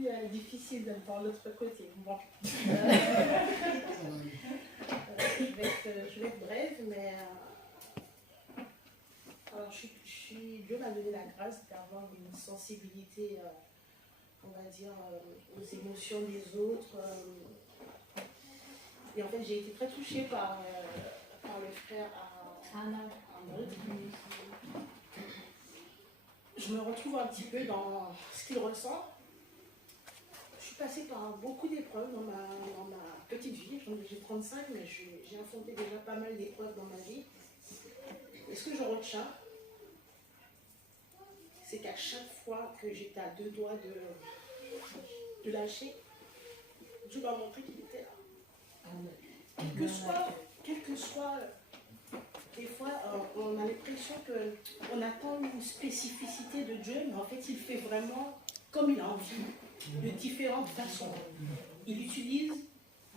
plus difficile par l'autre côté. Bon. Je vais être brève, mais alors, Dieu m'a donné la grâce d'avoir une sensibilité, on va dire, aux émotions des autres. Et en fait, j'ai été très touchée par le frère Arnaud. Je me retrouve un petit peu dans ce qu'il ressent. Je suis passée par beaucoup d'épreuves dans ma petite vie. J'ai 35, mais j'ai affronté déjà pas mal d'épreuves dans ma vie. Et ce que je retiens, c'est qu'à chaque fois que j'étais à 2 doigts de lâcher, Dieu m'a montré qu'il était là. Quel que soit, des fois, on a l'impression qu'on attend une spécificité de Dieu, mais en fait, il fait vraiment comme il a envie, de différentes façons. Il utilise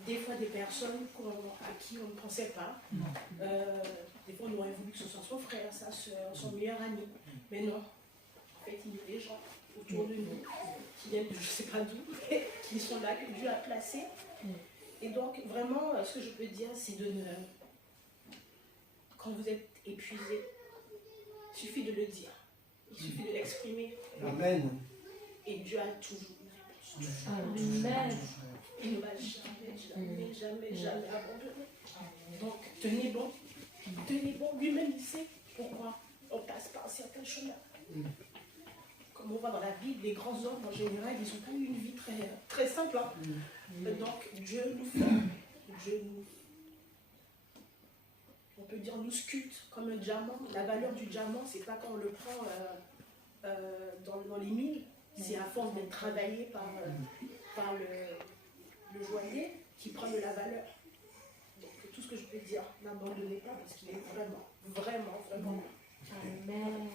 des fois des personnes à qui on ne pensait pas. Des fois, on aurait voulu que ce soit son frère, sa soeur, son meilleur ami. Mais non. En fait, il y a des gens autour de nous qui viennent de je ne sais pas d'où, qui sont là, que Dieu a placés. Et donc, vraiment, ce que je peux dire, c'est quand vous êtes épuisé, il suffit de le dire. Il suffit de l'exprimer. Amen. Et Dieu a toujours une réponse. Amen. Il ne va jamais abandonner. Donc, tenez bon. Tenez bon. Lui-même, il sait pourquoi on passe par certains chemins. Comme on voit dans la Bible, les grands hommes, en général, ils n'ont pas eu une vie très, très simple. Hein. Donc, Dieu nous forme. On peut dire, nous sculpte comme un diamant. La valeur du diamant, c'est pas quand on le prend dans les mines, c'est à force d'être travaillé par le joaillier qui prend de la valeur. Donc, tout ce que je peux dire, n'abandonnez pas parce qu'il est vraiment. Amen.